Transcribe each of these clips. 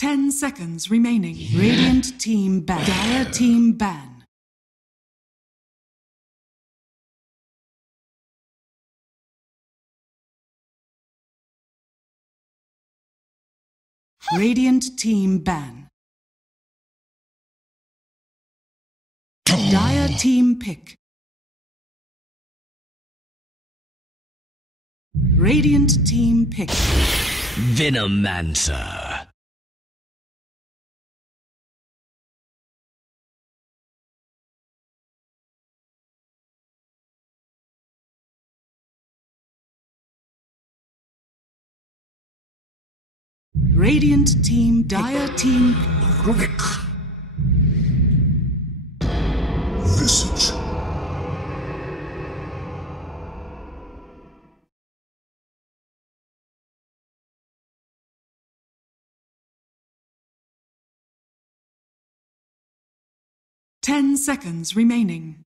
10 seconds remaining. Radiant team ban. Dire team ban. Radiant team ban. Dire team pick. Radiant team pick. Venomancer. Radiant team, Dire team. Visage. Ten seconds remaining.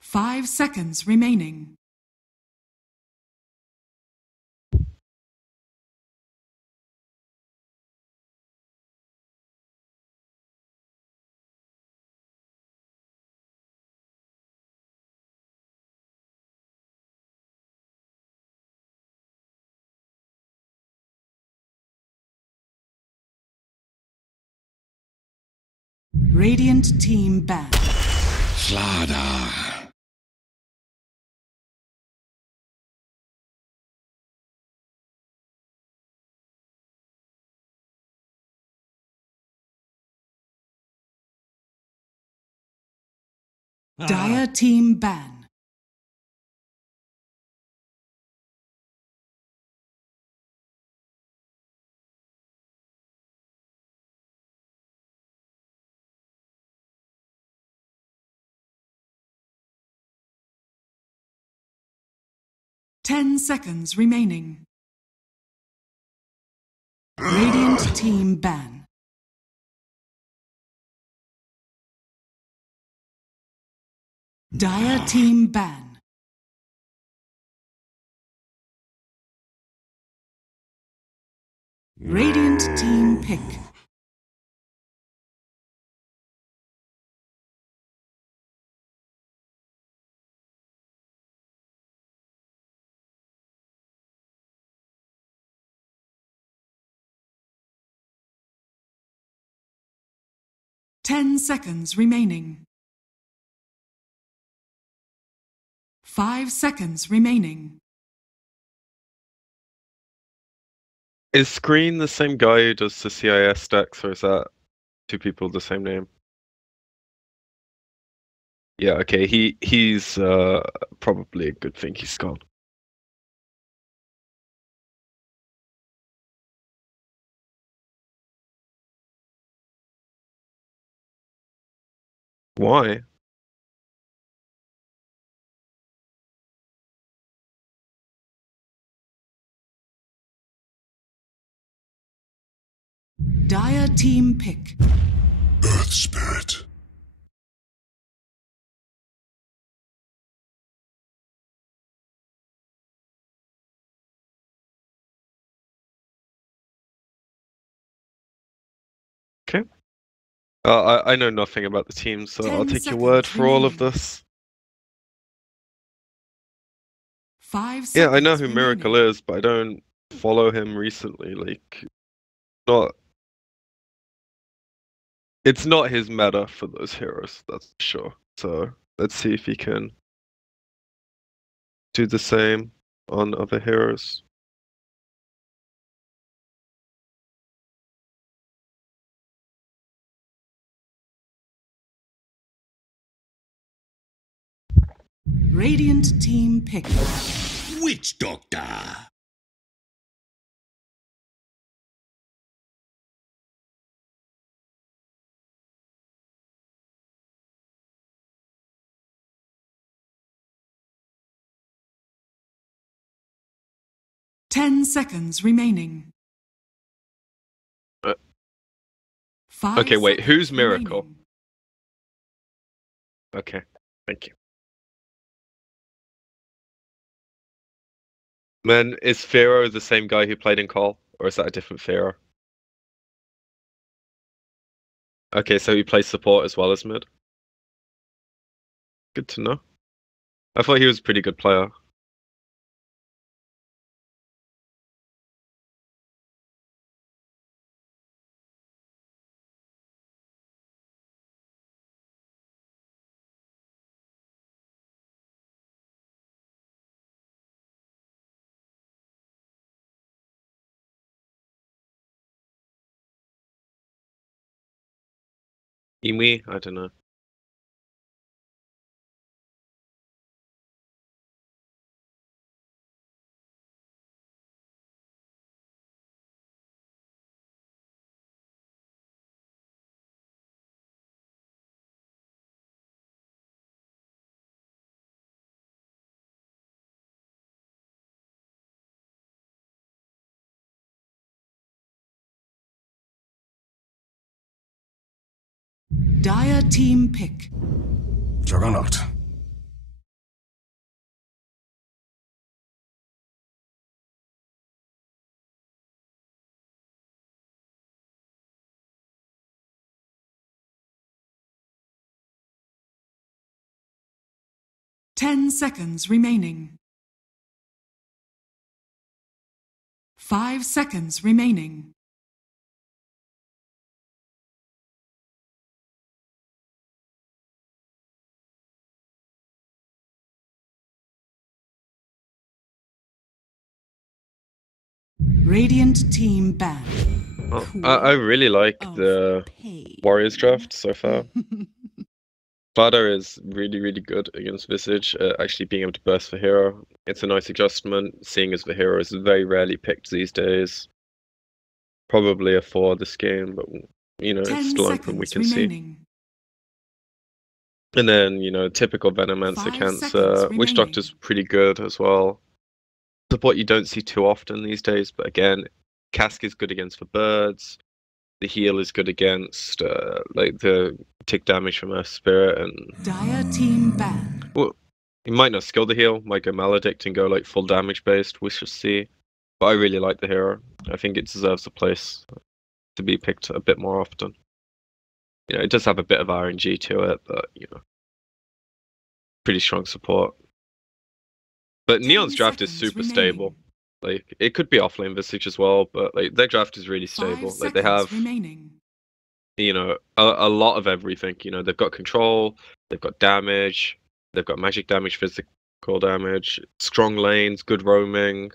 5 seconds remaining. Radiant team ban. Slada. Dire team ban. 10 seconds remaining. Radiant team ban. Dire team ban. Radiant team pick. Ten seconds remaining. 5 seconds remaining. Is Screen the same guy who does the CIS decks, or is that two people with the same name? Yeah, okay, he's probably a good thing he's gone. Why? Dire team pick. Earth Spirit. Okay. I know nothing about the team, so I'll 10 take your seconds word for all of remaining. this. 5 seconds Yeah, I know who remaining. Miracle is, but I don't follow him recently. Like, not. It's not his meta for those heroes, that's for sure. So let's see if he can do the same on other heroes. Radiant team pick. Witch Doctor. Ten seconds remaining. 5 Okay, wait, seconds who's Miracle? remaining. Okay, thank you. Man, is Firo the same guy who played in Call, or is that a different Firo? Okay, so he plays support as well as mid. Good to know. I thought he was a pretty good player. Iwi? I don't know. Dire team pick. Juggernaut. Ten seconds remaining. 5 seconds remaining. Radiant team ban. Oh, I really like the Warriors draft so far. Vada is really, really good against Visage, actually being able to burst for hero. It's a nice adjustment, seeing as the hero is very rarely picked these days. Probably a 4 this game, but you know, it's still open, we can see. And then, you know, typical Venomancer Cancer. Witch Doctor's pretty good as well. Support you don't see too often these days, but again, Cask is good against the birds. The heal is good against like the tick damage from her spirit and Dire team ban. Well, you might not skill the heal, might go maledict and go like full damage based, we shall see. But I really like the hero. I think it deserves a place to be picked a bit more often. You know, it does have a bit of RNG to it, but you know, pretty strong support. But Neon's draft is super stable. Like, it could be offlane Visage as well, but like their draft is really stable. Like they have, you know, a lot of everything. You know, they've got control, they've got damage, they've got magic damage, physical damage, strong lanes, good roaming.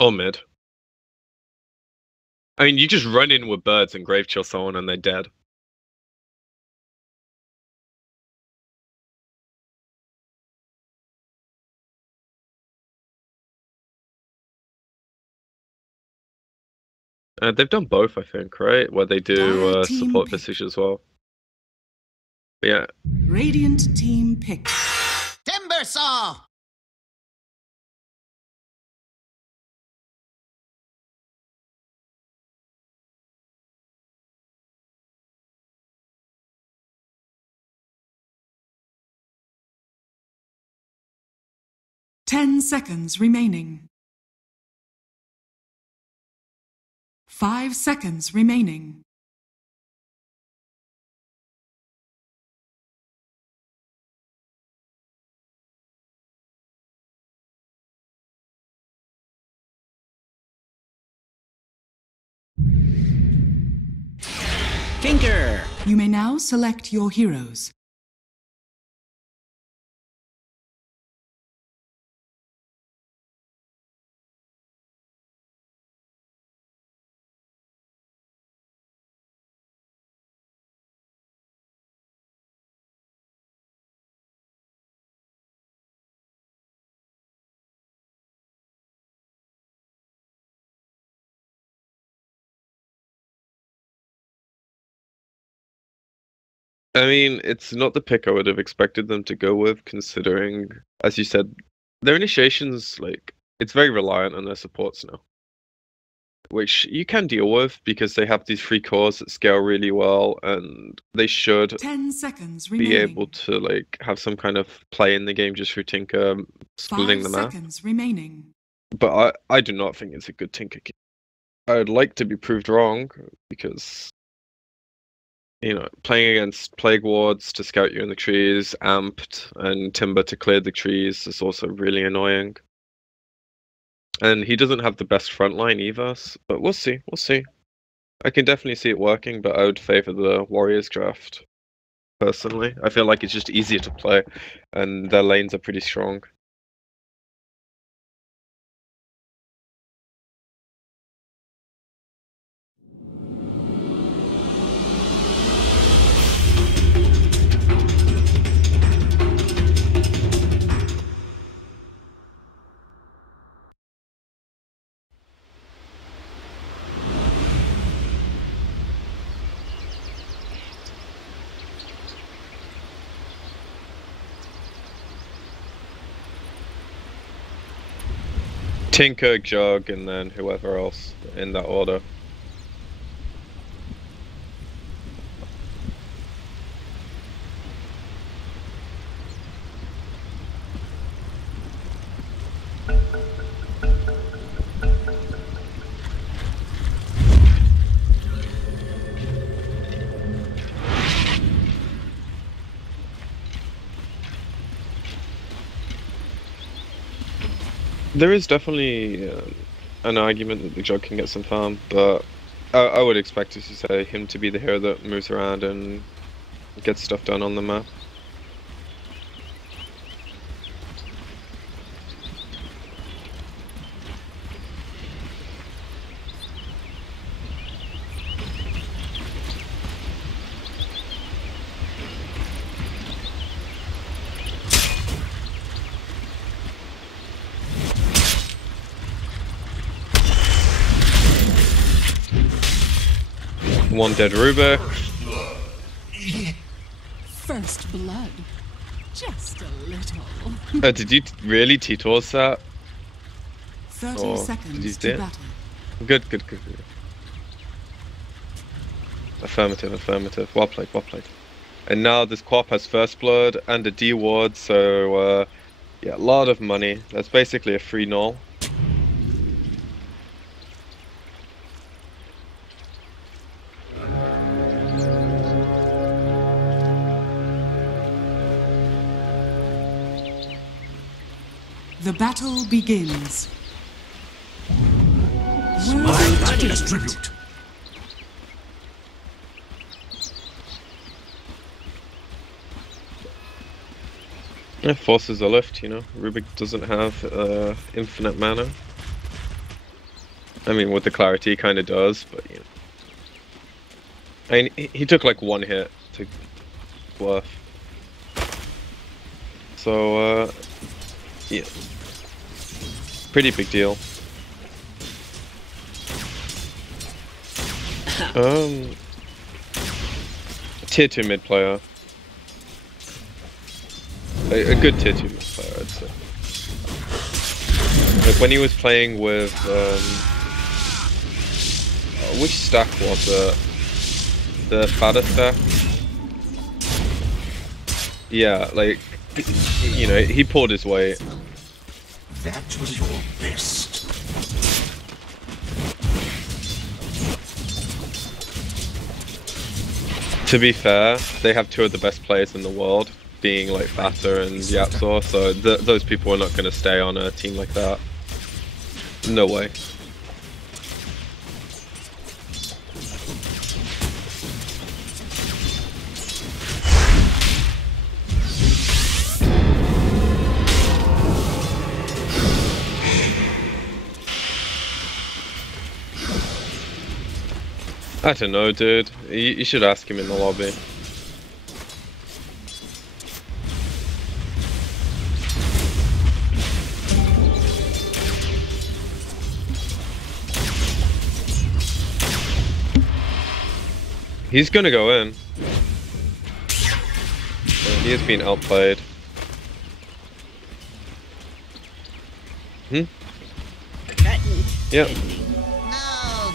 Or mid. I mean, you just run in with birds and grave chill someone and they're dead. They've done both, I think, right? Where they do support Visage as well. But yeah. Radiant team pick. Timbersaw! Ten seconds remaining. 5 seconds remaining. Tinker! You may now select your heroes. I mean, it's not the pick I would have expected them to go with, considering, as you said, their initiations, like, it's very reliant on their supports now. which you can deal with because they have these 3 cores that scale really well, and they should 10 seconds be remaining. able to like have some kind of play in the game just through Tinker splitting 5 the map. seconds remaining. But I do not think it's a good Tinker kit. I would like to be proved wrong because, you know, playing against Plague Wards to scout you in the trees, Amped, and Timber to clear the trees is also really annoying. And he doesn't have the best front line either, but we'll see, we'll see. I can definitely see it working, but I would favor the Warriors draft, personally. I feel like it's just easier to play, and their lanes are pretty strong. Tinker, Jug, and then whoever else in that order. There is definitely an argument that the Jug can get some farm, but I would expect, as you say, him to be the hero that moves around and gets stuff done on the map. One dead Rubik. First blood. Just a little. Did you really T-toss that? 30 Or seconds did you to do it? battle. Good, good, good, good. Affirmative, affirmative. Well played, well played. And now this Quap has first blood and a D ward, so yeah, a lot of money. That's basically a free null. The battle begins. Distribute. Yeah, forces a lift, you know. Rubik doesn't have infinite mana. I mean, with the clarity, he kind of does, but you know. I mean, he took like 1 hit to worth. So, yeah. Pretty big deal. Tier 2 mid player. A good tier 2 mid player, I'd say. Like when he was playing with, which stack was it? The Fada stack? Yeah, like, you know, he pulled his weight. That was your best. To be fair, they have 2 of the best players in the world, being like Fata and Yapsor, so those people are not going to stay on a team like that. No way. I don't know, dude. You should ask him in the lobby. He's gonna go in. He has been outplayed. The curtain. Yep. No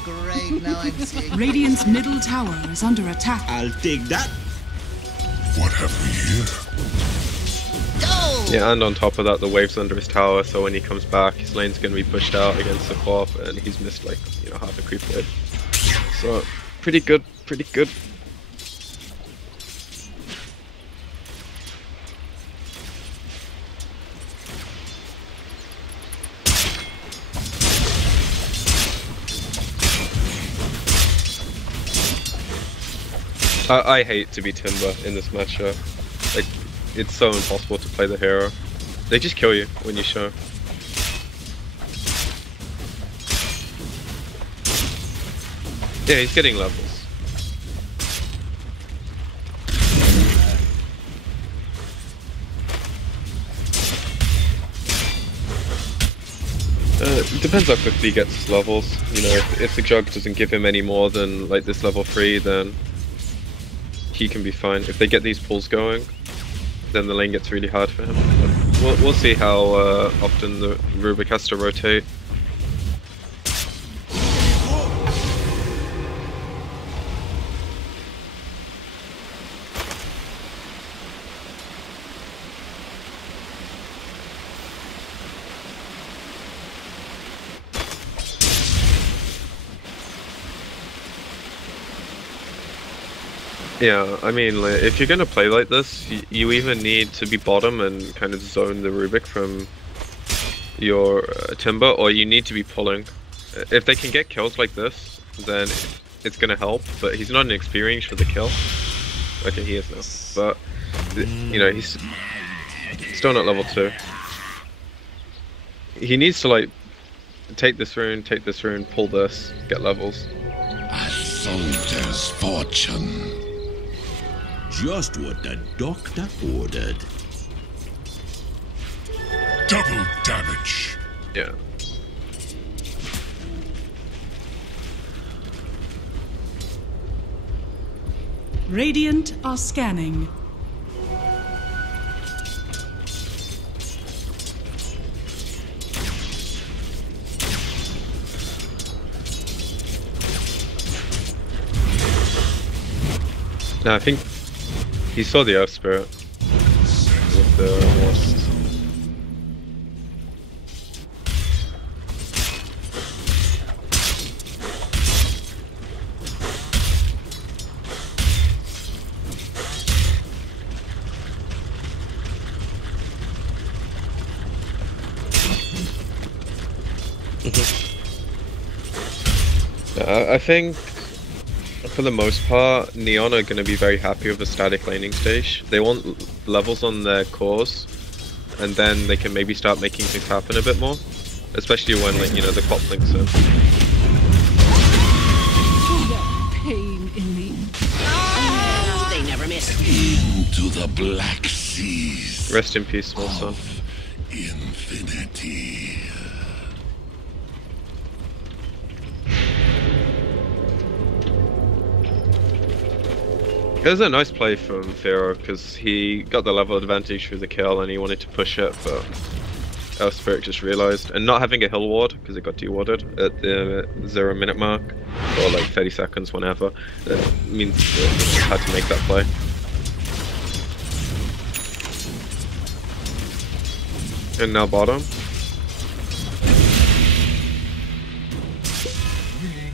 Now I'm sick. Radiant's middle tower is under attack. I'll take that. What have we here? Go! Yeah, and on top of that, the wave's under his tower, so when he comes back, his lane's going to be pushed out against the co-op, and he's missed like, you know, half a creep wave. So, pretty good, pretty good. I hate to be Timber in this matchup. Like, it's so impossible to play the hero. They just kill you when you show. Yeah, he's getting levels. It depends how quickly he gets his levels. You know, if the jug doesn't give him any more than like this level 3, then he can be fine. If they get these pulls going, then the lane gets really hard for him. But we'll see how often the Rubik has to rotate. Yeah, I mean, like, if you're gonna play like this, you either need to be bottom and kind of zone the Rubik from your Timber, or you need to be pulling. If they can get kills like this, then it's gonna help, but he's not an experienced for the kill. Okay, he is now. But, you know, he's still not level 2. He needs to, like, take this rune, pull this, get levels. A soldier's fortune. Just what the doctor ordered. Double damage. Yeah. Radiant are scanning. No, I think he saw the Earth Spirit with the wasp. I think for the most part, Neon are going to be very happy with a static laning stage. They want levels on their cores, and then they can maybe start making things happen a bit more. Especially when, like, you know, the cop links in. Pain in the... They never miss. Into the black seas. Rest in peace, small son. Infinity. It was a nice play from Firo because he got the level advantage through the kill and he wanted to push it, but Earth Spirit just realized. And not having a hill ward because it got dewarded at the 0 minute mark, or like 30 seconds, whenever, that means that he had to make that play. And now bottom.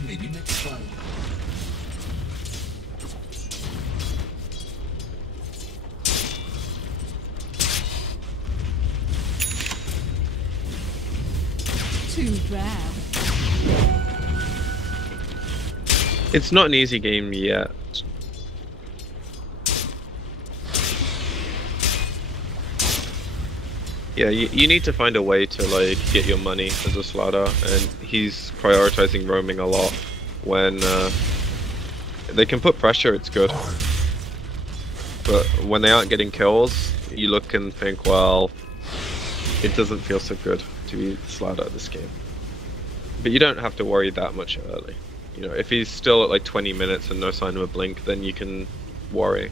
Maybe next time. Too bad. It's not an easy game yet. Yeah, you need to find a way to, like, get your money as a slaughter, and he's prioritizing roaming a lot. When they can put pressure, it's good. But when they aren't getting kills, you look and think, well, it doesn't feel so good to be slaughter this game. But you don't have to worry that much early. You know, if he's still at like 20 minutes and no sign of a blink, then you can worry.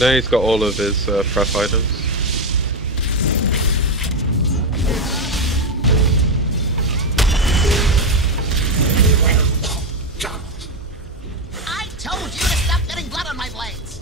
No, he's got all of his prep items. I told you to stop getting blood on my blades.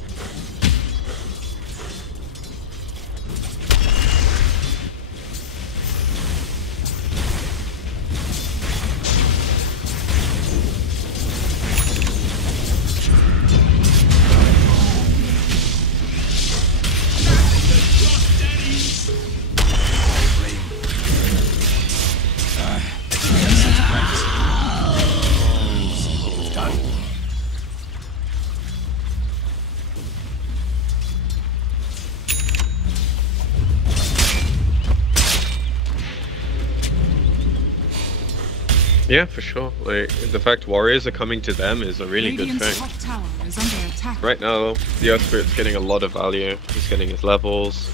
Yeah, for sure. Like the fact Warriors are coming to them is a really good Radiant's thing. top tower is under attack. Right now, the Earth Spirit's getting a lot of value. He's getting his levels.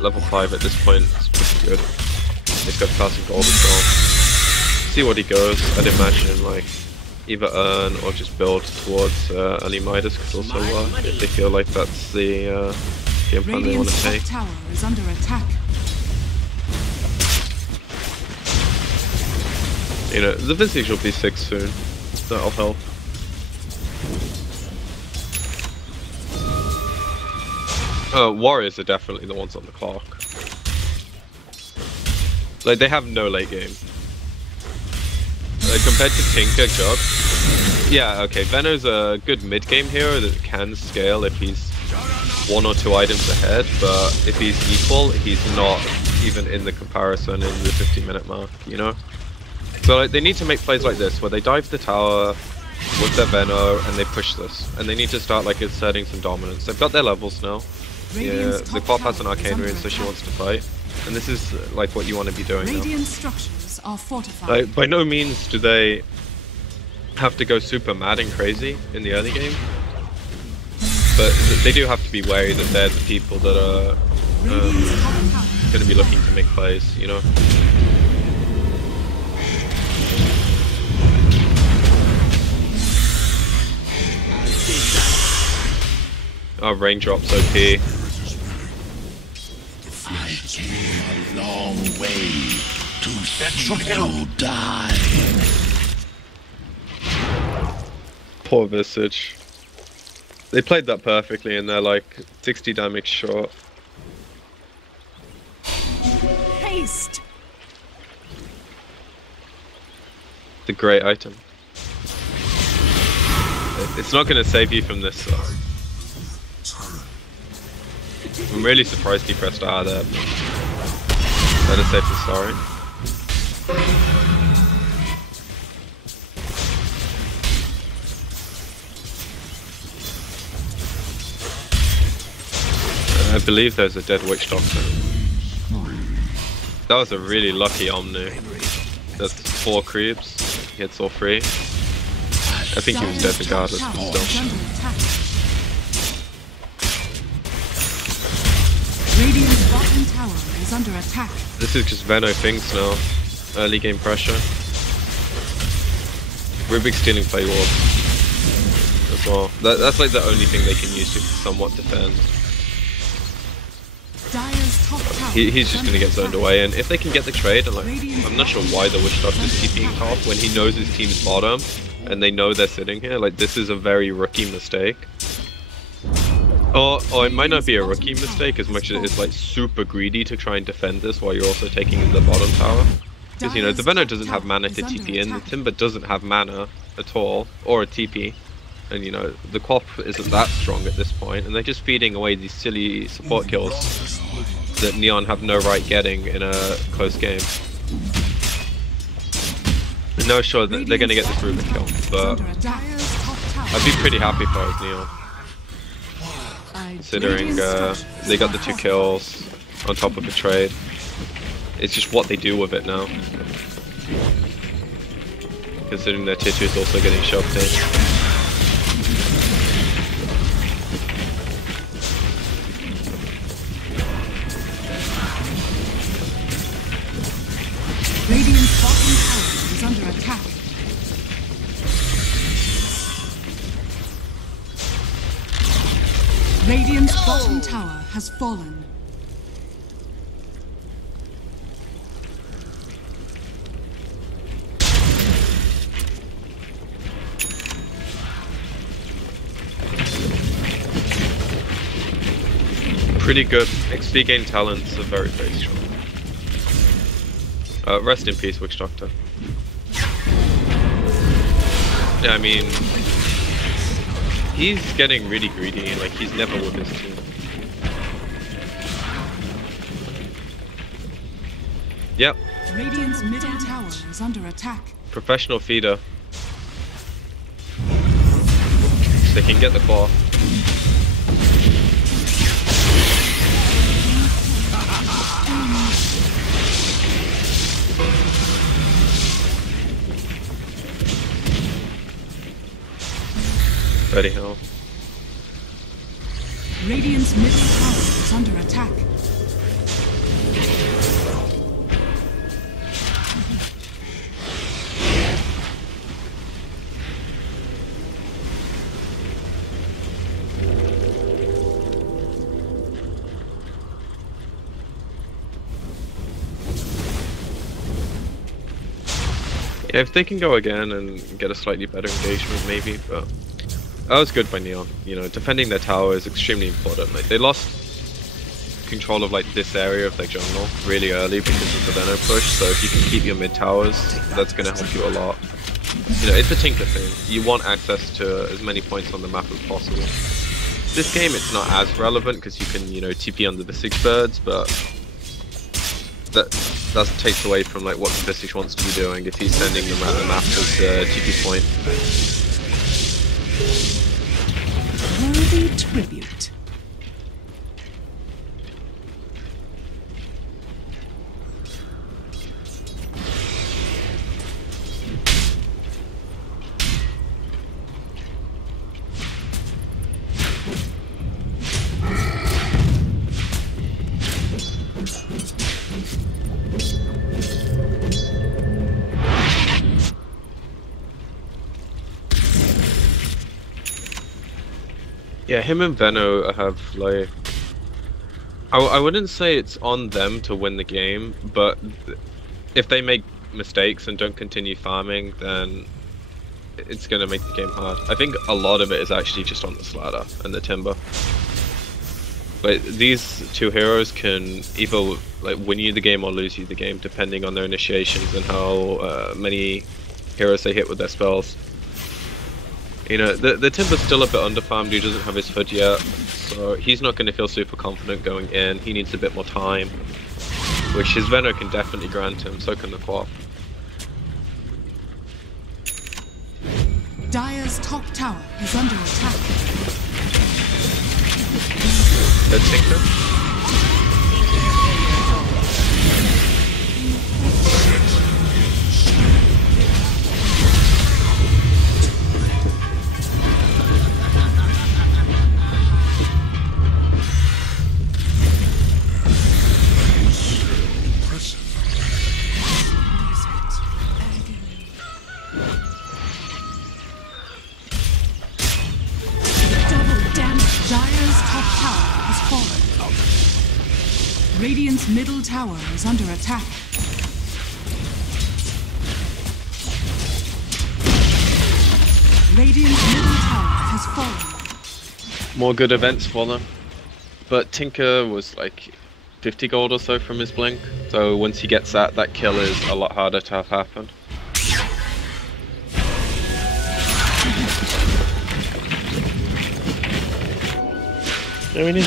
Level 5 at this point is pretty good. He's got classic gold as well. See what he goes. I'd imagine like either earn or just build towards early Midas, because also if they feel like that's the game plan they want to Radiant's top take. tower is under attack. You know, the Visage will be 6 soon. That'll help. Warriors are definitely the ones on the clock. Like, they have no late game. Like, compared to Tinker, Jug. Yeah, okay, Veno's a good mid-game hero that can scale if he's 1 or 2 items ahead, but if he's equal, he's not even in the comparison in the 50-minute mark, you know? So like, they need to make plays like this, where they dive the tower with their Veno and they push this. And they need to start like asserting some dominance. They've got their levels now. Yeah, the Quap has an arcane rune, so she wants to fight. And this is like what you want to be doing now. Radiant structures are fortified. Like, by no means do they have to go super mad and crazy in the early game. But they do have to be wary that they're the people that are going to be looking to make plays, you know? Oh, raindrops OP. I came a long way to see you die. Poor Visage. They played that perfectly and they're like 60 damage short. Haste. The great item. It's not going to save you from this though. I'm really surprised he pressed R there. Better safe than sorry. I believe there's a dead witch doctor. That was a really lucky Omni. That's 4 creeps. He hits all 3. I think he was dead regardless, but still. Radiant's bottom tower is under attack. This is just Veno things now. Early game pressure. Rubik's stealing play wards as well. That's like the only thing they can use to somewhat defend. Dire's top tower He's just gonna get zoned away, and if they can get the trade, and like, I'm not sure why the Witch Doctor's TPing top when he knows his team's bottom, and they know they're sitting here. Like, this is a very rookie mistake. Or it might not be a rookie mistake as much as it's like super greedy to try and defend this while you're also taking the bottom tower. Because, you know, the Veno doesn't have mana to TP in, the Timber doesn't have mana at all, or a TP. And, you know, the Quap isn't that strong at this point, and they're just feeding away these silly support kills that Neon have no right getting in a close game. No, sure, they're going to get this Rubik kill, but I'd be pretty happy if I was Neon. Considering they got the 2 kills on top of a trade. It's just what they do with it now. Considering their tier 2 is also getting shoved in. Radiant's bottom tower is under attack. Radiant's bottom tower has fallen. Pretty good. XP gain talents are very, very strong. Rest in peace, Witch Doctor. Yeah, I mean, he's getting really greedy, like he's never with his team. Yep. Radiant's middle tower is under attack. Professional feeder. They can get the claw. Ready hell. Radiant's middle tower is under attack. Yeah, if they can go again and get a slightly better engagement maybe, but that was good by Neon. You know, defending their tower is extremely important. Like, they lost control of like this area of their jungle really early because of the Venom push, so if you can keep your mid towers, that's going to help you a lot. You know, it's a Tinker thing. You want access to as many points on the map as possible. This game, it's not as relevant because you can, you know, TP under the 6 birds, but that takes away from like what Visage wants to be doing if he's sending them around the map as a TP point. Worthy tribute. Yeah, him and Veno have like, I wouldn't say it's on them to win the game, but if they make mistakes and don't continue farming, then it's going to make the game hard. I think a lot of it is actually just on the Slider and the Timber. But these two heroes can either like win you the game or lose you the game depending on their initiations and how many heroes they hit with their spells. You know, the Timber's still a bit underfarmed, he doesn't have his FUD yet, so he's not going to feel super confident going in, he needs a bit more time, which his Veno can definitely grant him, so can the Quap. Dire's top tower is under attack. Dead Tinker. Radiant's middle tower is under attack. Radiant's middle tower has fallen. More good events for them. But Tinker was like 50 gold or so from his blink. So once he gets that kill is a lot harder to have happen. I mean,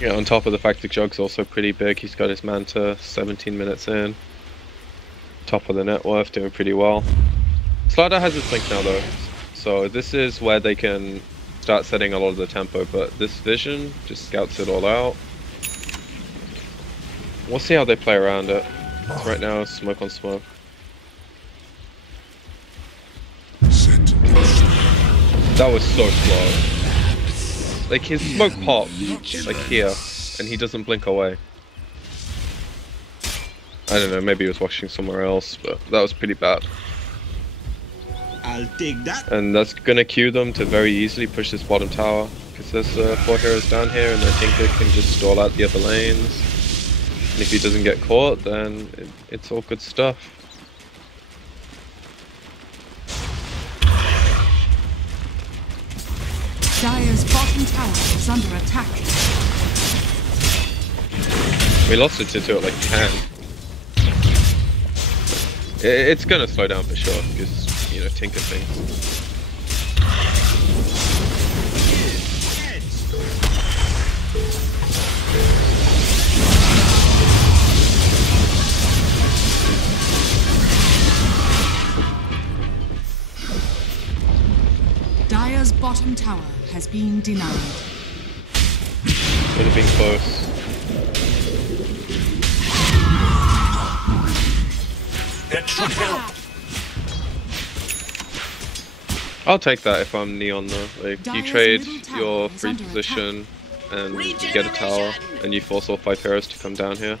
yeah, on top of the fact that Jug's also pretty big, he's got his Manta 17 minutes in. Top of the net worth, doing pretty well. Slider has his blink now though, so this is where they can start setting a lot of the tempo, but this Vision just scouts it all out. We'll see how they play around it. Right now, smoke on smoke. That was so slow. Like, his smoke popped, like here, and he doesn't blink away. I don't know, maybe he was watching somewhere else, but that was pretty bad. I'll take that. And that's gonna cue them to very easily push this bottom tower. Because there's 4 heroes down here, and I think they can just stall out the other lanes. And if he doesn't get caught, then it's all good stuff. Dire's bottom tower is under attack. We lost it to like 10. It's gonna slow down for sure, because, you know, Tinker things. Dire's bottom tower has been denied. Would have been close. That should help. I'll take that if I'm Neon though. Like, you Dire's trade middle tower your is free under position and you get a tower, and you force all 5 heroes to come down here.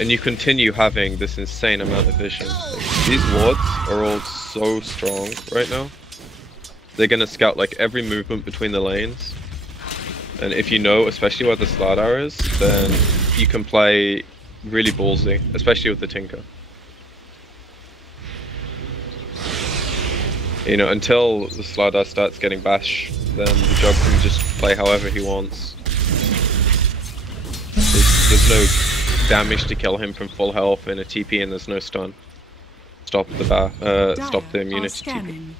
And you continue having this insane amount of vision. Like, these wards are all so strong right now. They're gonna scout like every movement between the lanes. And if you know, especially where the Slardar is, then you can play really ballsy, especially with the Tinker. You know, until the Slardar starts getting bash, then the Jug can just play however he wants. There's no damage to kill him from full health in a TP, and there's no stun. Stop the immunity TP.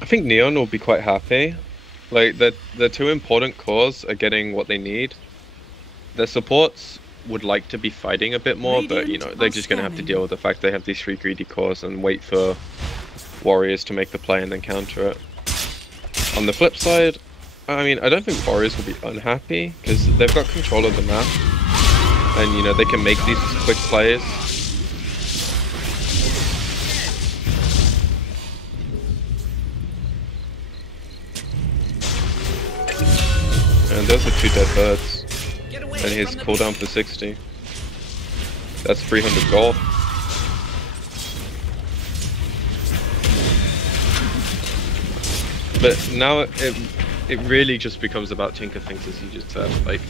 I think Neon will be quite happy. Like, the 2 important cores are getting what they need. Their supports would like to be fighting a bit more, but you know, they're just gonna have to deal with the fact they have these 3 greedy cores and wait for Warriors to make the play and then counter it. On the flip side, I mean, I don't think Warriors will be unhappy, because they've got control of the map. And you know, they can make these quick plays. And those are 2 dead birds. And his cooldown for 60. That's 300 gold. But now it really just becomes about Tinker things, as you just said. Like,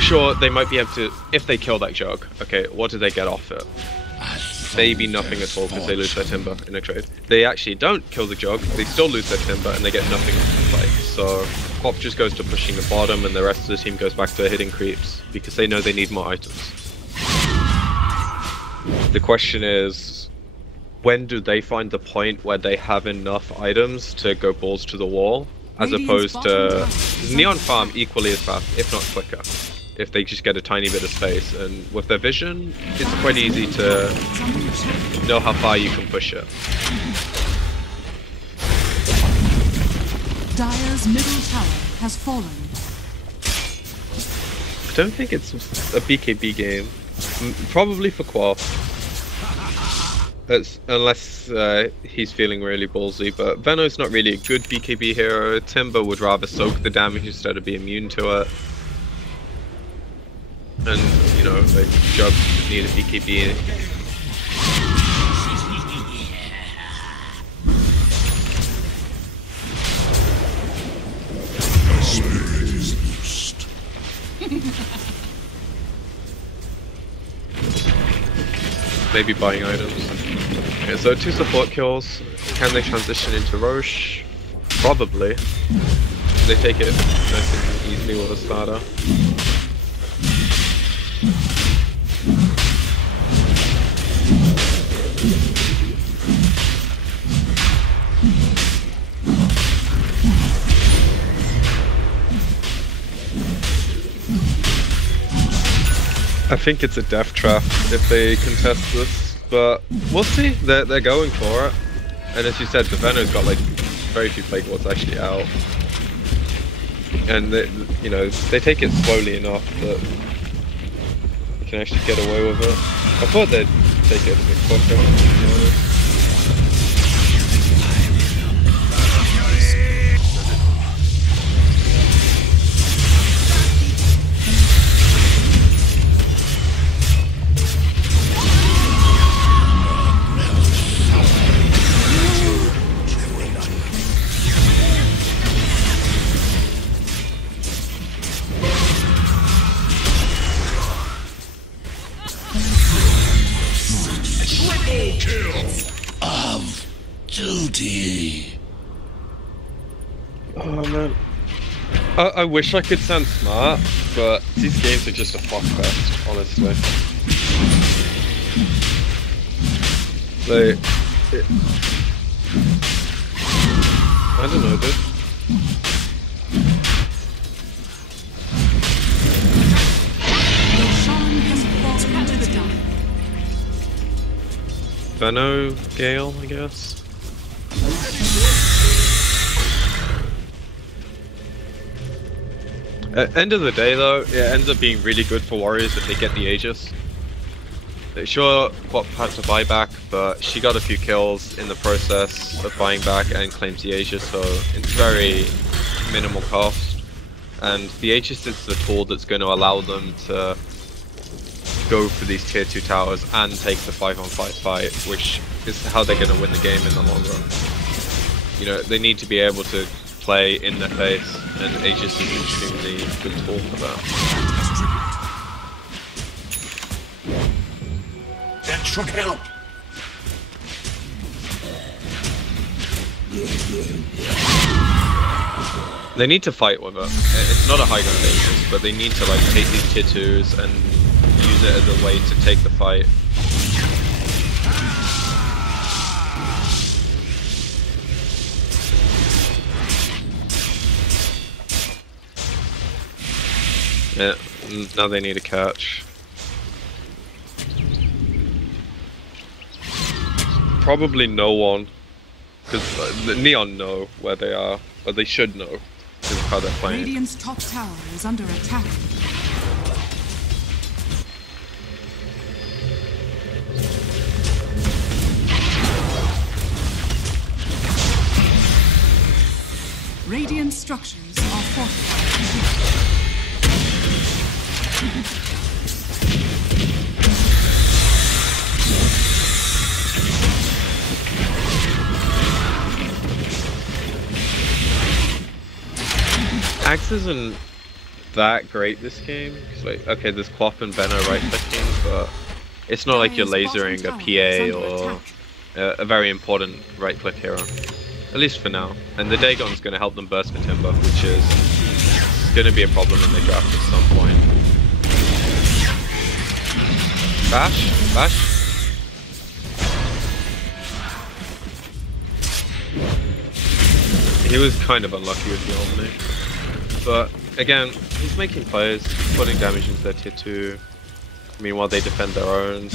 sure, they might be able to, if they kill that Jug, okay, what do they get off it? Maybe nothing at all, because they lose their Timber in a trade. They actually don't kill the Jug, they still lose their Timber, and they get nothing off the fight. So Pop just goes to pushing the bottom, and the rest of the team goes back to hitting creeps, because they know they need more items. The question is, when do they find the point where they have enough items to go balls to the wall, as opposed to Neon farm equally as fast, if not quicker, if they just get a tiny bit of space. And with their vision, it's quite easy to know how far you can push it. Dire's middle tower has fallen. I don't think it's a BKB game. Probably for Qual. Unless he's feeling really ballsy, but Veno's not really a good BKB hero. Timber would rather soak the damage instead of be immune to it. And, you know, like, Jug would need a BKB. Maybe buying items. Okay, so 2 support kills. Can they transition into Roche? Probably. They take it nice and easily with a starter. I think it's a death trap if they contest this, but we'll see. They're going for it, and as you said, the Veno's got like very few Plague Wards actually out. And they, you know, they take it slowly enough that you can actually get away with it. I thought they'd take it a bit quicker, to be honest. Of duty. Oh man. I wish I could sound smart, but these games are just a fuck fest, honestly. Like, I don't know, dude. Sean has fallen to the dark. Benno Gale, I guess. At end of the day though, it ends up being really good for Warriors if they get the Aegis. Sure, Quap had to buy back, but she got a few kills in the process of buying back and claims the Aegis, so it's very minimal cost. And the Aegis is the tool that's going to allow them to go for these tier 2 towers and take the 5-on-5 fight, which is how they're going to win the game in the long run. You know, they need to be able to play in their face, and Aegis is an extremely good tool for that. That should help. They need to fight with it. It's not a high ground Aegis, but they need to like take these tier 2s and use it as a way to take the fight. Yeah, now they need a catch. Probably no one, because the Neon know where they are, or they should know, because of how they're playing. Radiant's top tower is under attack. Radiant structures are fortified. Axe isn't that great this game. It's like, okay, there's Quap and Benno right clicking, but it's not like you're lasering a PA or a very important right click hero. At least for now. And the Dagon's going to help them burst for Timber, which is going to be a problem in the draft at some point. Bash? Bash? He was kind of unlucky with the Omni. But again, he's making plays, putting damage into their tier 2. Meanwhile, they defend their own.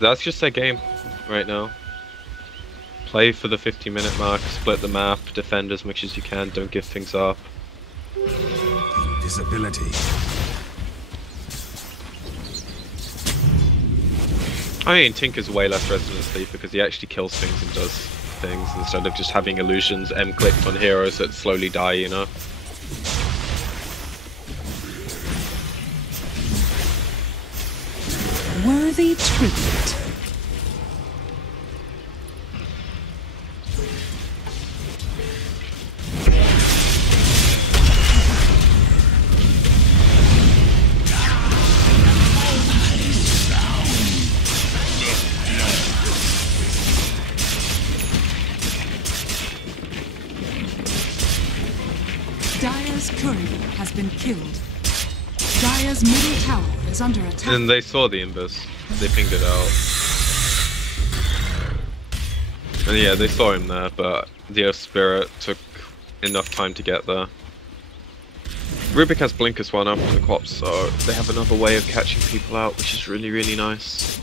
That's just their game right now. Play for the 50-minute mark, split the map, defend as much as you can, don't give things up. Invisibility. I mean, Tinker's way less resonant sleep because he actually kills things and does things instead of just having illusions M-clicked on heroes that slowly die, you know? Worthy tribute. Dire's courier has been killed. Dire's middle tower is under attack. And they saw the Imbus. They pinged it out. And yeah, they saw him there, but the Earth Spirit took enough time to get there. Rubik has Blinkers one up on the Quap, so they have another way of catching people out, which is really, really nice.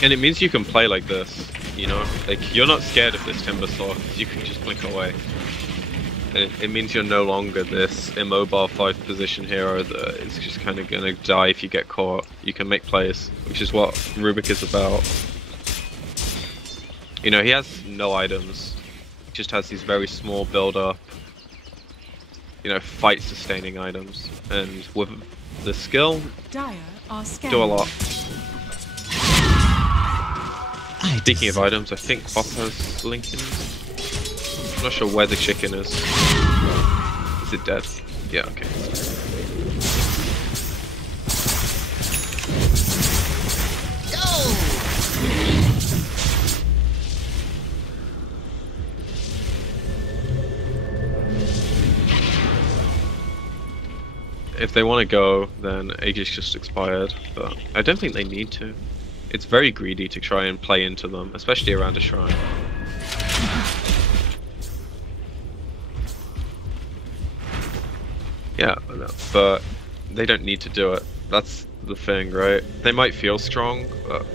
And it means you can play like this, you know? Like, you're not scared of this Timber Saw, you can just blink away. And it means you're no longer this immobile 5 position hero that is just kind of gonna die if you get caught. You can make plays, which is what Rubik is about. You know, he has no items. He just has these very small build-up, you know, fight-sustaining items. And with the skill, Dire are do a lot. Speaking of items, I think Pop has Lincoln. I'm not sure where the chicken is. Is it dead? Yeah, okay. Go! If they want to go, then Aegis just expired, but I don't think they need to. It's very greedy to try and play into them, especially around a shrine. Yeah, but they don't need to do it. That's the thing, right? They might feel strong, but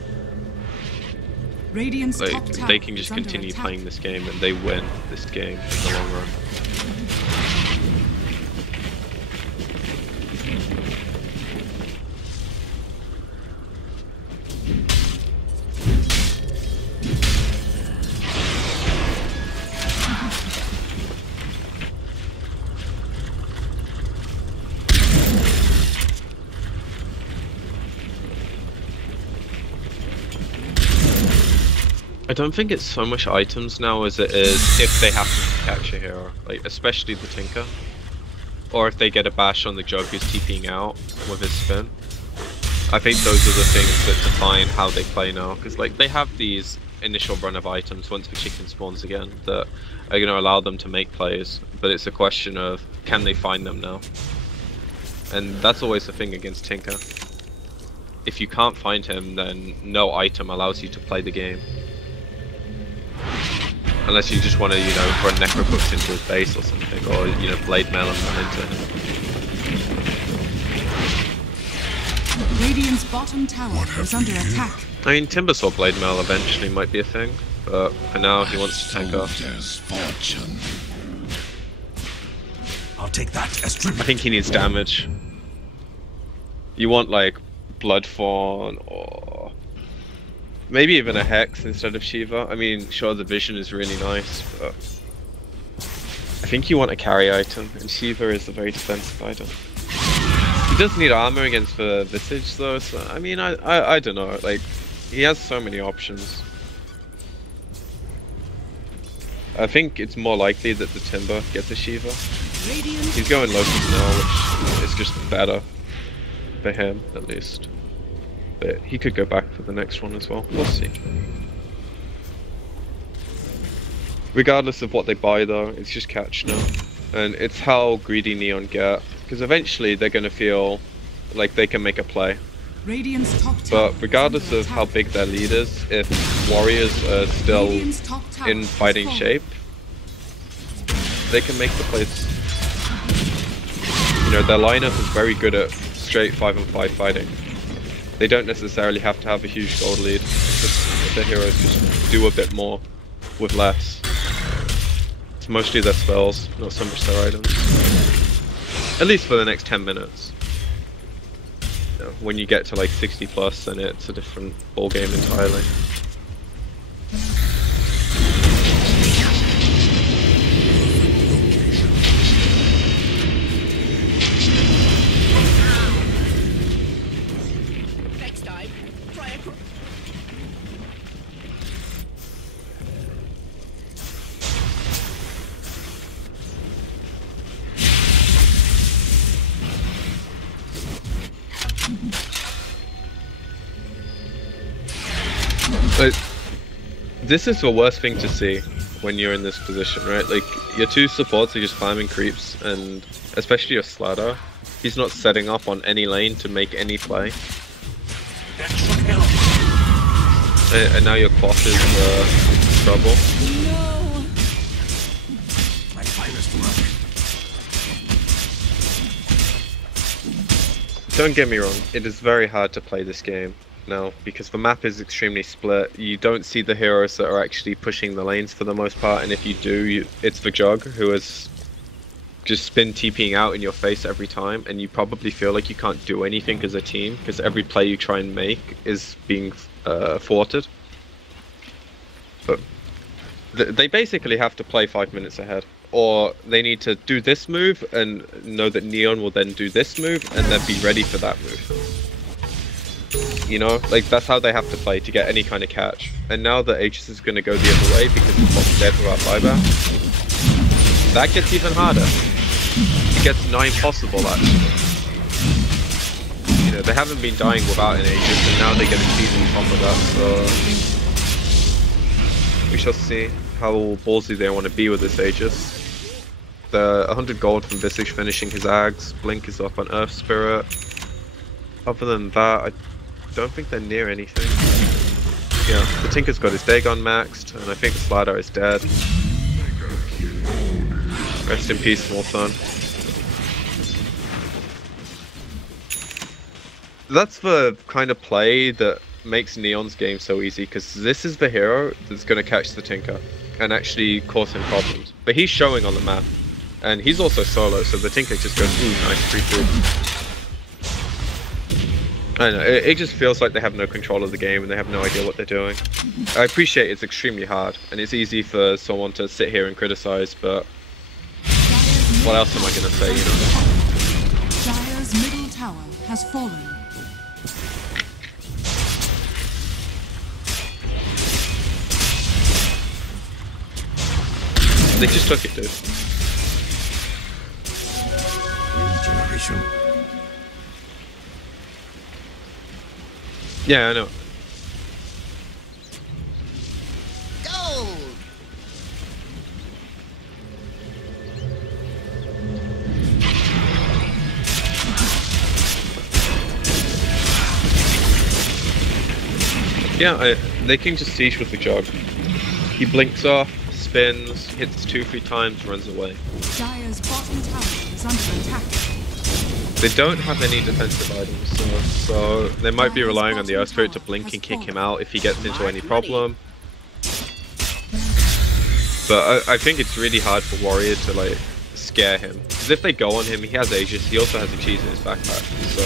Radiant's top tower they can just is under continue attack. playing this game and they win this game in the long run. I don't think it's so much items now as it is if they happen to catch a hero, like especially the Tinker, or if they get a bash on the Jug who's TPing out with his spin. I think those are the things that define how they play now, because like they have these initial run of items once the chicken spawns again that are going to allow them to make plays, but it's a question of can they find them now, and that's always the thing against Tinker. If you can't find him, then no item allows you to play the game. Unless you just want to, you know, run Necrobooks into his base or something, or, you know, Blade Mail and run into him. Radiant's bottom tower is under attack. I mean, Timbersaw Blade Mail eventually might be a thing, but for now he wants to tank off. Soldier's fortune. I'll take that as tribute. I think he needs damage. You want, like, Bloodfawn, or maybe even a Hex instead of Shiva. I mean, sure, the vision is really nice, but I think you want a carry item, and Shiva is a very defensive item. He does need armor against the Visage though, so I mean, I don't know, like, he has so many options. I think it's more likely that the Timber gets a Shiva. He's going Locust now, which is just better for him, at least. But he could go back for the next one as well. We'll see. Regardless of what they buy though, it's just catch now. And it's how greedy Neon get. Because eventually they're going to feel like they can make a play. Radiant's top tower But regardless of how big their lead is, if Warriors are still in fighting shape, they can make the plays. You know, their lineup is very good at straight 5-on-5 fighting. They don't necessarily have to have a huge gold lead. Just the heroes just do a bit more with less. It's mostly their spells, not so much their items. At least for the next 10 minutes. You know, when you get to like 60 plus, then it's a different ball game entirely. But this is the worst thing to see when you're in this position, right? Like, your two supports are just farming creeps, and especially your Slather, he's not setting up on any lane to make any play. And now your Quaff is in trouble. No. My finest work. don't get me wrong, it is very hard to play this game now because the map is extremely split. You don't see the heroes that are actually pushing the lanes for the most part, and if you do, it's the Jug who has just been TPing out in your face every time, and you probably feel like you can't do anything as a team because every play you try and make is being thwarted. But they basically have to play 5 minutes ahead, or they need to do this move and know that Neon will then do this move and then be ready for that move. You know, like that's how they have to play to get any kind of catch. And now that Aegis is going to go the other way because he's not dead without buyback, that gets even harder. It gets nigh impossible actually. You know, they haven't been dying without an Aegis, and now they get a cheese on top of that, so we shall see how ballsy they want to be with this Aegis. The 100 gold from Visage finishing his Ags, Blink is up on Earth Spirit. Other than that, I don't think they're near anything. Yeah, the Tinker's got his Dagon maxed, and I think the Slider is dead. Rest in peace, small son. That's the kind of play that makes Neon's game so easy, because this is the hero that's going to catch the Tinker and actually cause him problems. But he's showing on the map, and he's also solo, so the Tinker just goes, ooh, nice 3-3. I don't know, it just feels like they have no control of the game and they have no idea what they're doing. I appreciate it's extremely hard, and it's easy for someone to sit here and criticize, but what else am I going to say, you know? Dire's middle tower has fallen. They just took it, dude. Regeneration. Yeah, I know. Gold! Yeah, they can just siege with the Jug. He blinks off, spins, hits 2-3 times, runs away. Dire's bottom tower is under attack. They don't have any defensive items, so they might be relying on the Earth Spirit to blink and kick him out if he gets into any problem. But I think it's really hard for Warrior to like scare him, because if they go on him, he has Aegis, he also has a cheese in his backpack, so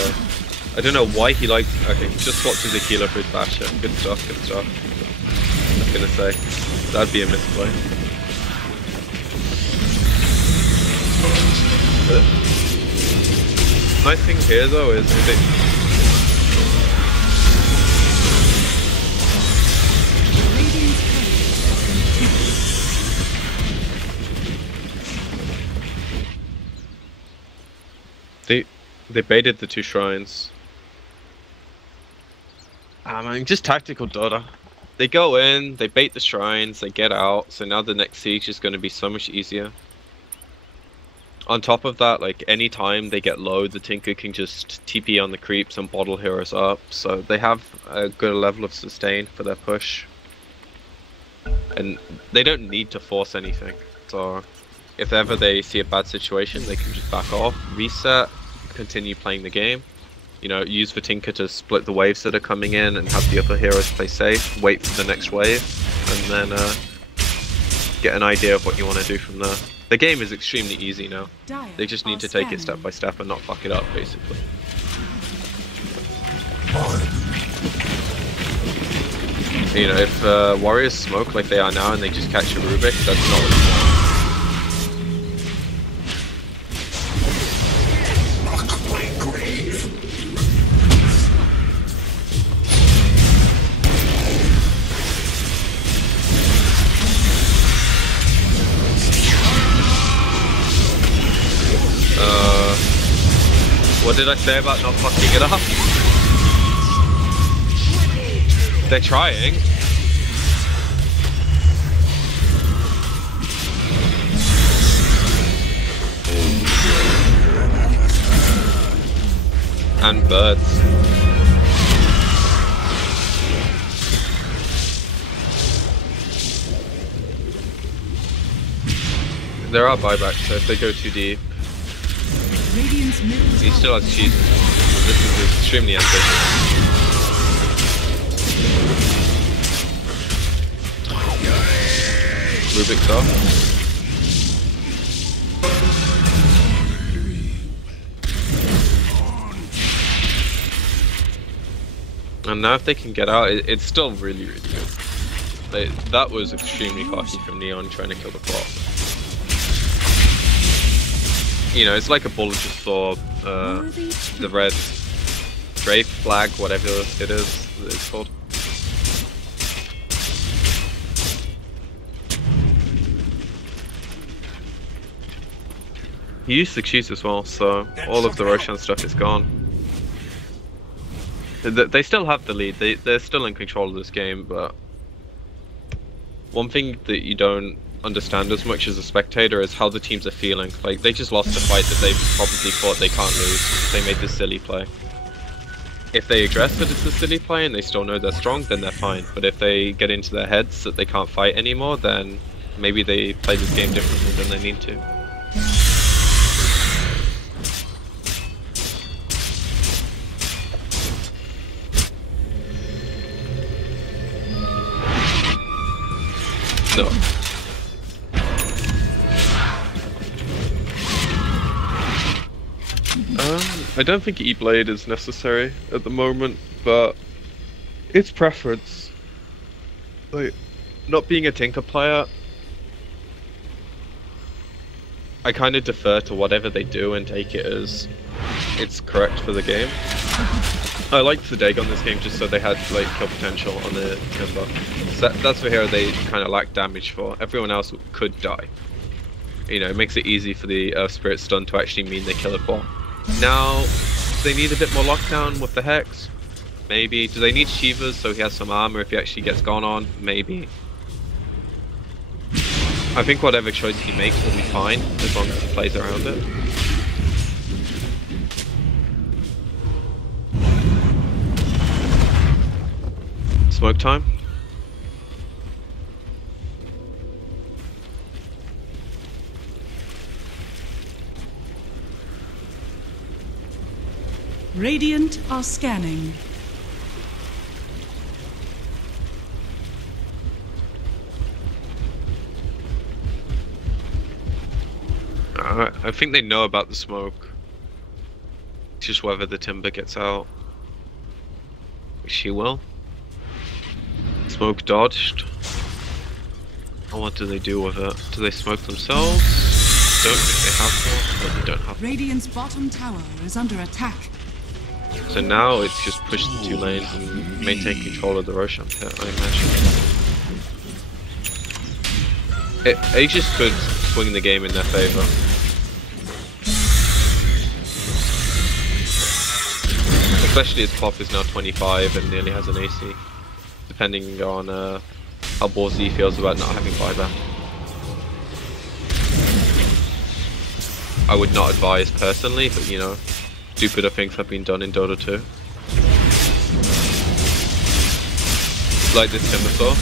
I don't know why he likes. Okay, he just swapped his Aquila for his Basher. Good stuff, good stuff. I was gonna say, that'd be a misplay. But nice thing here though is they baited the 2 shrines. I mean, just tactical Dota. They go in, they bait the shrines, they get out, so now the next siege is going to be so much easier. On top of that, like, any time they get low, the Tinker can just TP on the creeps and bottle heroes up, so they have a good level of sustain for their push. And they don't need to force anything, so if ever they see a bad situation, they can just back off, reset, continue playing the game. You know, use the Tinker to split the waves that are coming in and have the other heroes play safe, wait for the next wave, and then get an idea of what you want to do from there. The game is extremely easy now. They just need to take it step by step and not fuck it up, basically. You know, if Warriors smoke like they are now and they just catch a Rubik, that's not what you want. What did I say about not fucking it up? They're trying. And birds. There are buybacks, so if they go too deep. Radiant's middle He still tower has cheese. This is extremely ambitious. Rubik's off. And now if they can get out, it's still really, really good. That was extremely cocky from Neon trying to kill the bot. You know, it's like a bullet just saw the red strafe flag, whatever it is, it's called. He used the cheese as well, so all of the Roshan stuff is gone. They still have the lead, they're still in control of this game, but one thing that you don't understand as much as a spectator is how the teams are feeling. Like, they just lost a fight that they probably thought they can't lose. They made this silly play. If they address that it's a silly play and they still know they're strong, then they're fine. But if they get into their heads that they can't fight anymore, then maybe they play this game differently than they need to. So. I don't think E-Blade is necessary at the moment, but it's preference. Like, not being a Tinker player, I kind of defer to whatever they do and take it as it's correct for the game. I liked the Dag on this game just so they had like kill potential on the Timber. So that's the hero they kind of lack damage for. Everyone else could die. You know, it makes it easy for the Earth Spirit stun to actually mean they kill a bot. Now, do they need a bit more lockdown with the Hex? Maybe. Do they need Shivas so he has some armor if he actually gets gone on? Maybe. I think whatever choice he makes will be fine as long as he plays around it. Smoke time. Radiant are scanning. I think they know about the smoke. It's just whether the Timber gets out. She will. Smoke dodged. And what do they do with it? Do they smoke themselves? Don't think they have to, but they don't have to. Radiant's bottom tower is under attack. So now it's just push the 2 lanes and maintain control of the Roshan pit, I imagine. Aegis could swing the game in their favour. Especially as Pop is now 25 and nearly has an AC. Depending on how bo3 feels about not having buyback. I would not advise personally, but you know, stupider things have been done in Dota 2. Like this Timbersaw.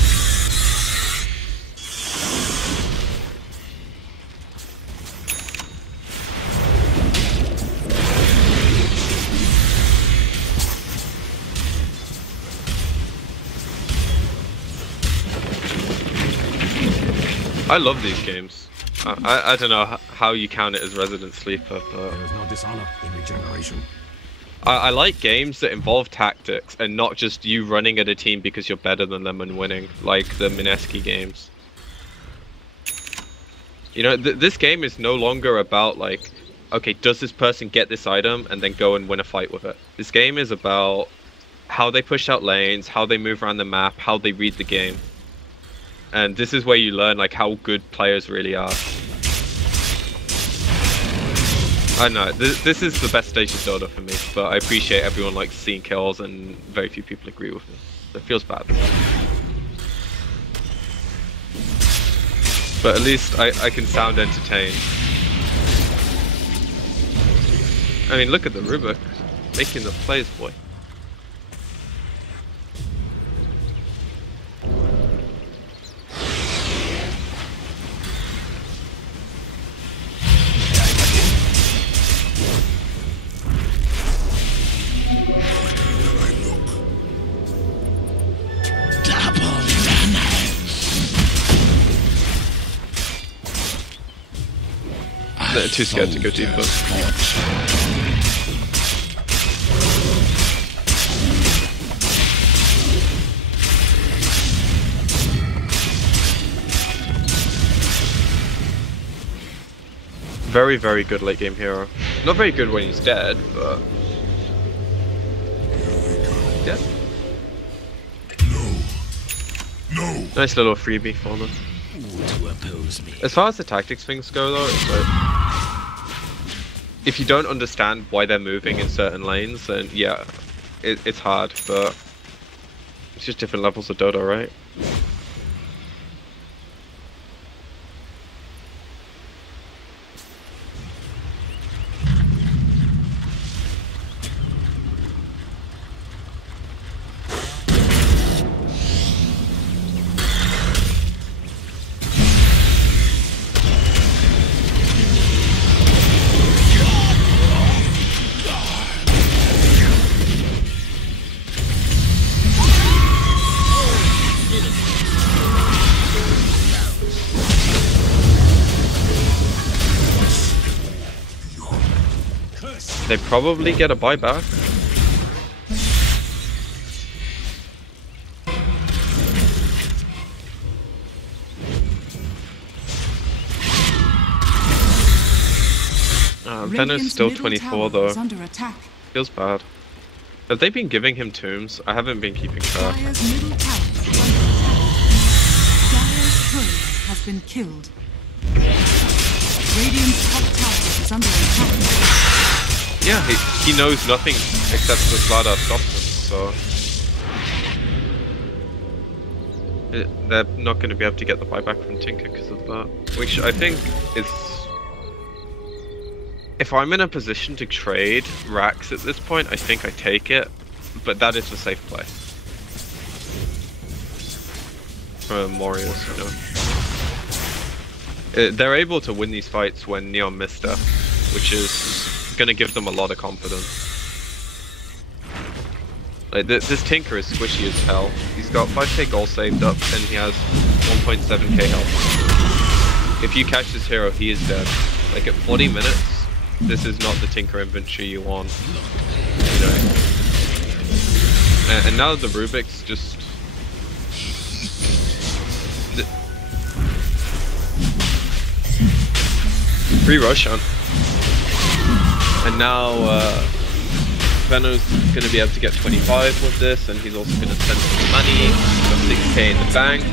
I love these games. I don't know how you count it as Resident Sleeper, but There is no dishonor in regeneration. I like games that involve tactics and not just you running at a team because you're better than them and winning, like the Mineski games. You know, this game is no longer about like, okay, does this person get this item and then go and win a fight with it? This game is about how they push out lanes, how they move around the map, how they read the game. And this is where you learn like how good players really are. I know, this is the best stage of Dota for me, but I appreciate everyone likes seeing kills and very few people agree with me. It feels bad. But at least I can sound entertained. I mean, look at the Rubik, making the plays, boy. Too scared to go deeper. Very, very good late game hero. Not very good when he's dead, but... yeah. No. Nice little freebie for them. As far as the tactics things go though, it's like... if you don't understand why they're moving in certain lanes, then yeah, it's hard, but... it's just different levels of Dota, right? They probably get a buyback. Venom's still 24 though. Feels bad. Have they been giving him tombs? I haven't been keeping track. Dire's middle tower is under attack. Dire's turret has been killed. Radiant's top tower is under attack. Yeah, he knows nothing except the Slada stops him, so... they're not going to be able to get the buyback from Tinker because of that. Which I think is... if I'm in a position to trade racks at this point, I think I take it. But that is the safe play. For Warriors, you know. They're able to win these fights when Neon misstep, which is going to give them a lot of confidence. Like, this Tinker is squishy as hell. He's got 5k gold saved up and he has 1.7k health. If you catch this hero, he is dead. Like at 40 minutes, this is not the Tinker inventory you want. You know? And now the Rubik's just... free Roshan. And now Veno's going to be able to get 25 with this, and he's also going to spend some money. He's got 6k in the bank.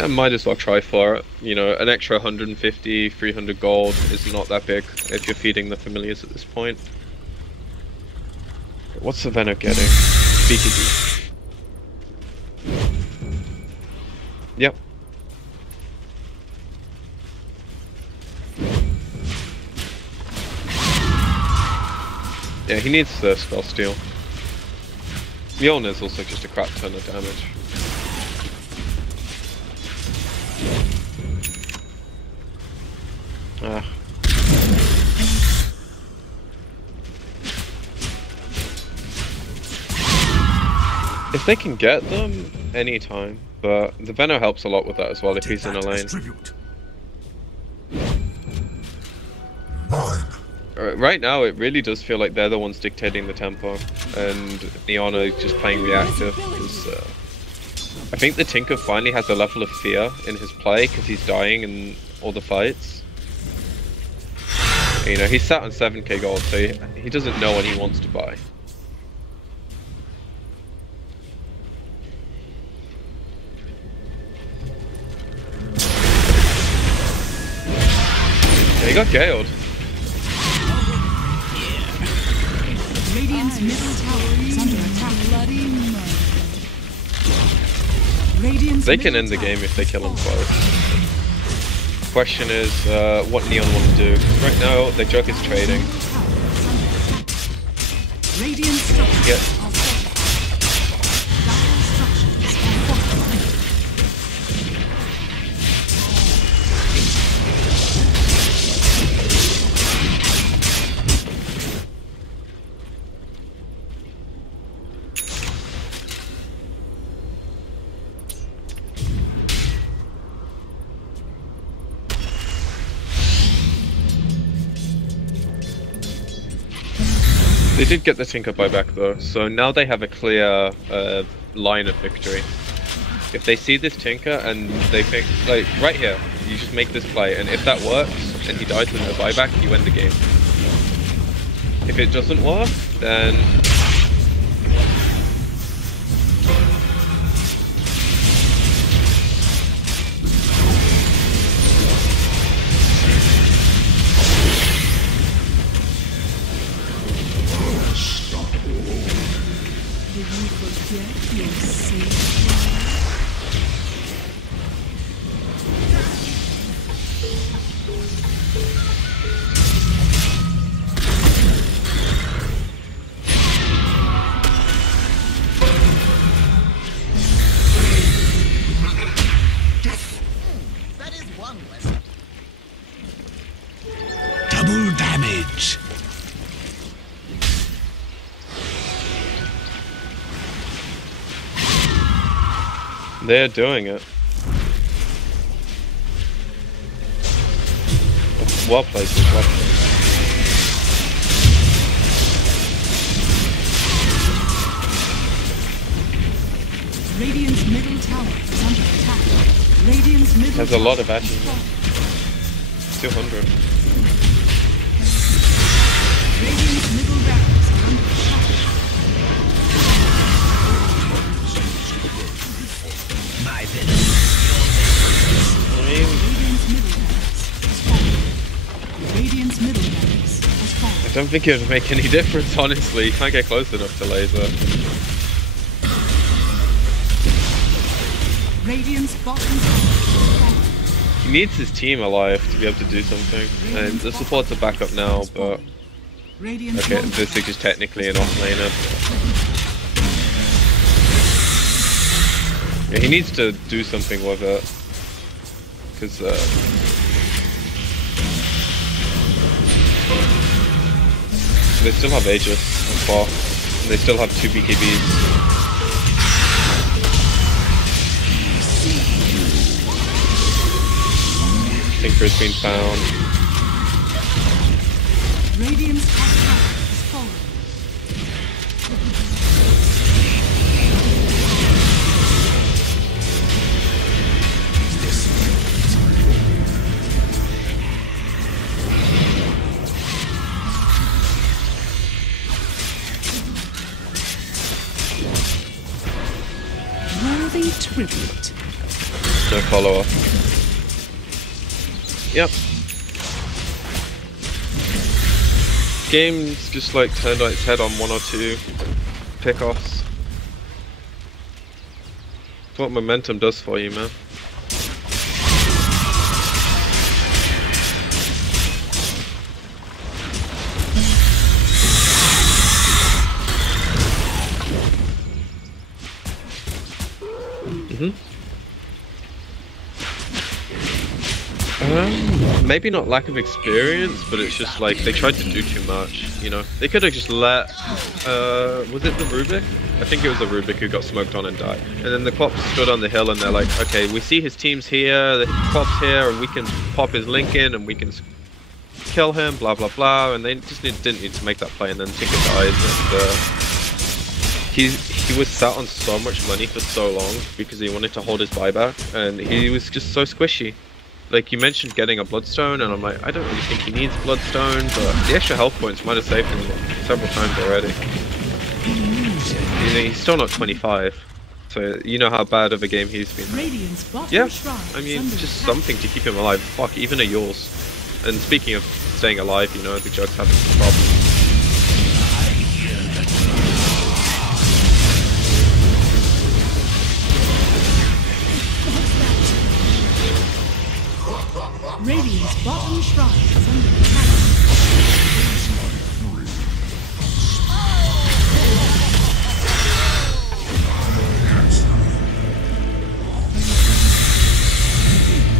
I might as well try for it. You know, an extra 150, 300 gold is not that big if you're feeding the familiars at this point. What's the Veno getting? BKB. Yep. Yeah, he needs the spell steal. Mjolnir is also just a crap ton of damage. Ah. If they can get them, anytime. But the Veno helps a lot with that as well if he's in a lane. Right now, it really does feel like they're the ones dictating the tempo, and Neona is just playing reactive. I think the Tinker finally has a level of fear in his play because he's dying in all the fights. You know, he's sat on 7k gold, so he doesn't know what he wants to buy. Yeah, he got galed. Radiant's middle tower is under attack. Bloody murder. Radiant's They can end the game if they kill him twice. Question is, what Neon want to do. Right now, the joke is trading. Radiant structures Yeah. are They did get the Tinker buyback though, so now they have a clear line of victory. If they see this Tinker and they think, like, right here, you just make this play, and if that works, and he dies with a buyback, you win the game. If it doesn't work, then... That is one lesson. Double damage. They're doing it. Well played, well played. Radiant's middle tower is under attack. Radiant's middle Has a lot of tower action. is falling. 200. Radiant's middle barracks are under attack. Radiant's middle barracks has fallen. Radiant's middle barracks has fallen. I don't think it would make any difference, honestly. You can't get close enough to laser. Radiant's bottom tower has fallen. He needs his team alive to be able to do something. And the supports are back up now, but... Radiant's Okay, bottom this is technically an off-laner. Yeah, he needs to do something with it. Because, they still have Aegis on 4. And they still have 2 BKBs. Tinker's been found. Radiant's top tower has fallen. Worthy tribute. No follow-up. Yep. Game's just like turned on its head on 1 or 2 pickoffs. It's what momentum does for you, man. Maybe not lack of experience, but it's just like they tried to do too much, you know? They could have just let, was it the Rubik? I think it was the Rubik who got smoked on and died. And then the Quops stood on the hill and they're like, okay, we see his team's here, the Quops here, and we can pop his link in and we can kill him, blah blah blah, and they just didn't need to make that play, and then Tinker dies, and he was sat on so much money for so long because he wanted to hold his buyback, and he was just so squishy. Like, you mentioned getting a Bloodstone, and I'm like, I don't really think he needs Bloodstone, but the extra health points might have saved him several times already. You know, he's still not 25, so you know how bad of a game he's been. Yeah, I mean, just something to keep him alive. Fuck, even a yours. And speaking of staying alive, you know, the Jug's having some problems. Radiant's bottom shrine is under attack.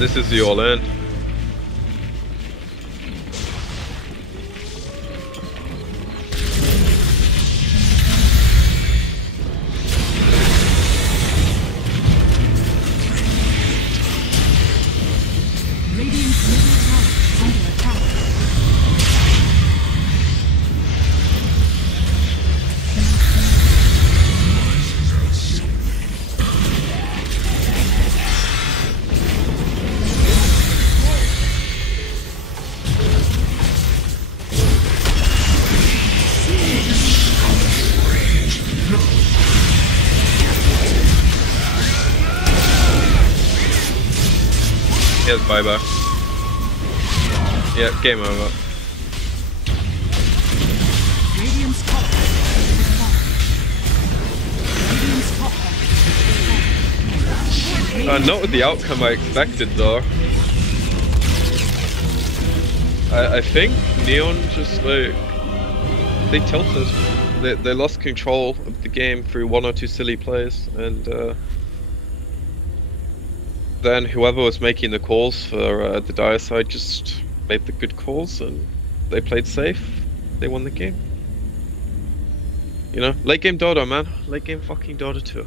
This is the all-in. Radiant's middle tower is under attack. He has buyback. Yeah, game over. Radiant's top tower is falling. Radiant's top tower is falling. Not with the outcome I expected though. I think Neon just like they tilted. They lost control of the game through one or two silly plays, and then whoever was making the calls for the Dire side just made the good calls, and they played safe. They won the game. You know, late game Dota, man. Late game fucking Dota 2.